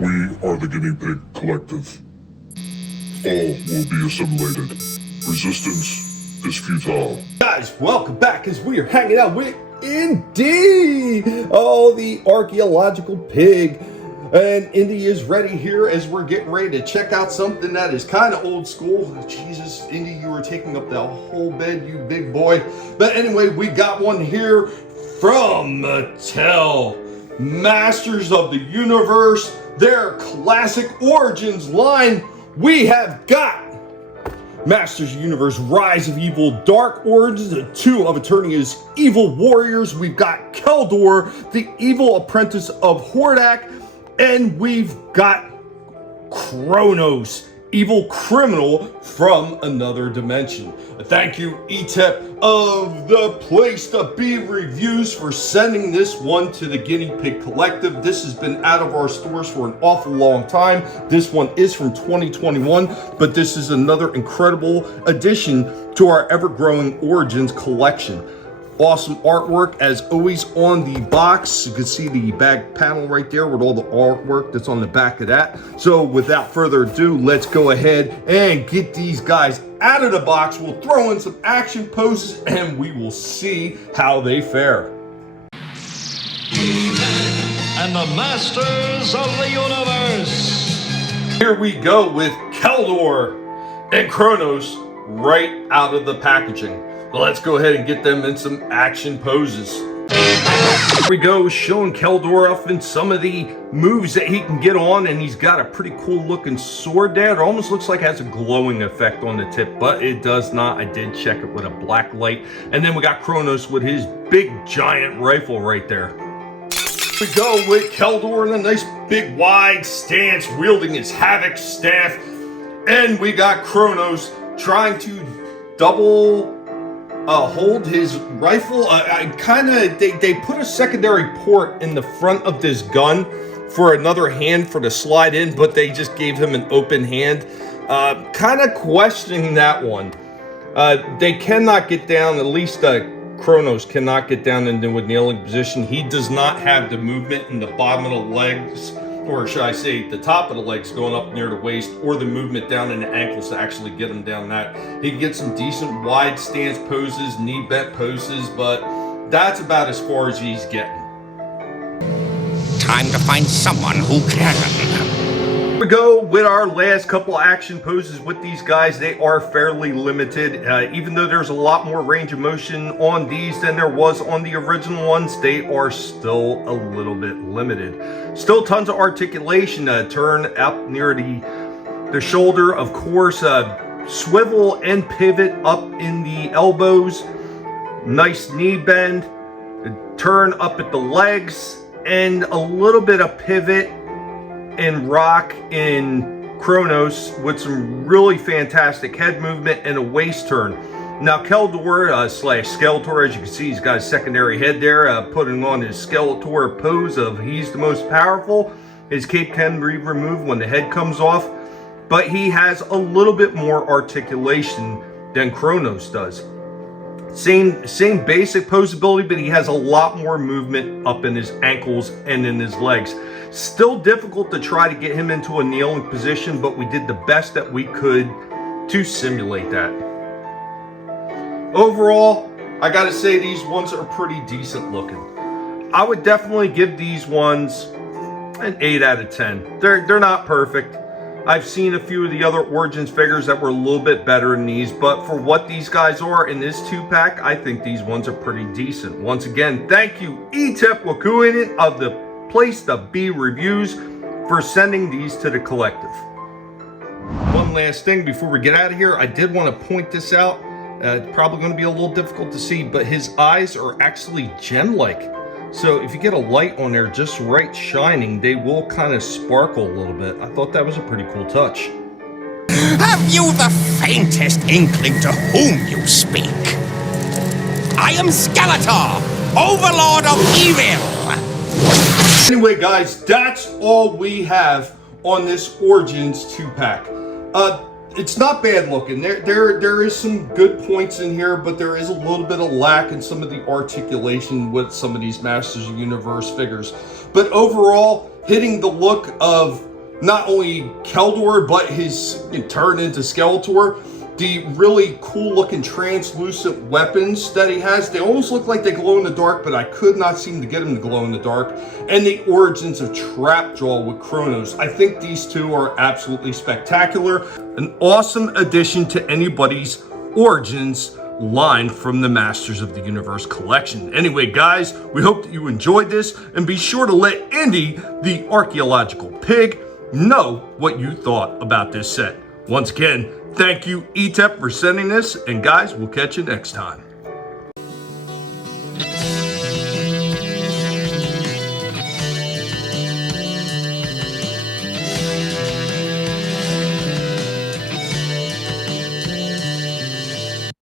We are the Guinea Pig Collective. All will be assimilated. Resistance is futile. Guys, welcome back as we are hanging out with Indy, the archaeological pig. And Indy is ready here as we're getting ready to check out something that is kind of old school. Jesus, Indy, you were taking up that whole bed, you big boy. But anyway, we got one here from Mattel. Masters of the Universe, their classic Origins line. We have got Masters of the Universe, Rise of Evil, Dark Origins, the two of Eternia's evil warriors. We've got Keldor, the evil apprentice of Hordak, and we've got Kronis, evil criminal from another dimension. Thank you, ETEP of the Place to Be Reviews, for sending this one to the Guinea Pig Collective. This has been out of our stores for an awful long time. This one is from 2021, but this is another incredible addition to our ever-growing Origins collection. Awesome artwork as always on the box. You can see the back panel right there with all the artwork that's on the back of that. So without further ado, let's go ahead and get these guys out of the box. We'll throw in some action poses and we will see how they fare. And the Masters of the Universe. Here we go with Keldor and Kronis right out of the packaging. Let's go ahead and get them in some action poses. Here we go, showing Keldor off in some of the moves that he can get on, and he's got a pretty cool looking sword there. It almost looks like it has a glowing effect on the tip, but it does not. I did check it with a black light. And then we got Kronis with his big giant rifle right there. Here we go with Keldor in a nice big wide stance, wielding his Havoc staff. And we got Kronis trying to double hold his rifle. They put a secondary port in the front of this gun for another hand for to slide in, but they just gave him an open hand. Kind of questioning that one. They cannot get down, at least Kronis cannot get down into a kneeling position. He does not have the movement in the bottom of the legs, or should I say the top of the legs going up near the waist, or the movement down in the ankles to actually get him down that. He can get some decent wide stance poses, knee bent poses, but that's about as far as he's getting. Time to find someone who can. We go with our last couple action poses with these guys. They are fairly limited. Even though there's a lot more range of motion on these than there was on the original ones, they are still a little bit limited. Still tons of articulation. Turn up near the shoulder, of course. Swivel and pivot up in the elbows. Nice knee bend. Turn up at the legs, and a little bit of pivot and rock in Kronis with some really fantastic head movement and a waist turn. Now Keldor slash Skeletor, as you can see, he's got a secondary head there, putting on his Skeletor pose of he's the most powerful. His cape can be removed when the head comes off, but he has a little bit more articulation than Kronis does. Same basic posability, but he has a lot more movement up in his ankles and in his legs. Still difficult to try to get him into a kneeling position, but we did the best that we could to simulate that. Overall, I gotta say these ones are pretty decent looking. I would definitely give these ones an 8 out of 10. They're not perfect. I've seen a few of the other Origins figures that were a little bit better than these, but for what these guys are in this 2-pack, I think these ones are pretty decent. Once again, thank you, ETEP Wakuinen of the Place to Be Reviews, for sending these to the collective. One last thing before we get out of here, I did want to point this out. It's probably going to be a little difficult to see, but his eyes are actually gem-like. So if you get a light on there just right shining, they will kind of sparkle a little bit. I thought that was a pretty cool touch. Have you the faintest inkling to whom you speak? I am Skeletor, Overlord of Evil! Anyway, guys, that's all we have on this Origins 2-pack. It's not bad looking. There is some good points in here, but there is a little bit of lack in some of the articulation with some of these Masters of the Universe figures. But overall, hitting the look of not only Keldor, but his turn into Skeletor. The really cool looking translucent weapons that he has, they almost look like they glow in the dark, but I could not seem to get them to glow in the dark. And the origins of Trapjaw with Kronos. I think these two are absolutely spectacular. An awesome addition to anybody's Origins line from the Masters of the Universe collection. Anyway, guys, we hope that you enjoyed this, and be sure to let Indy, the archaeological pig, know what you thought about this set. Once again, thank you, ETEP, for sending this, and guys, we'll catch you next time.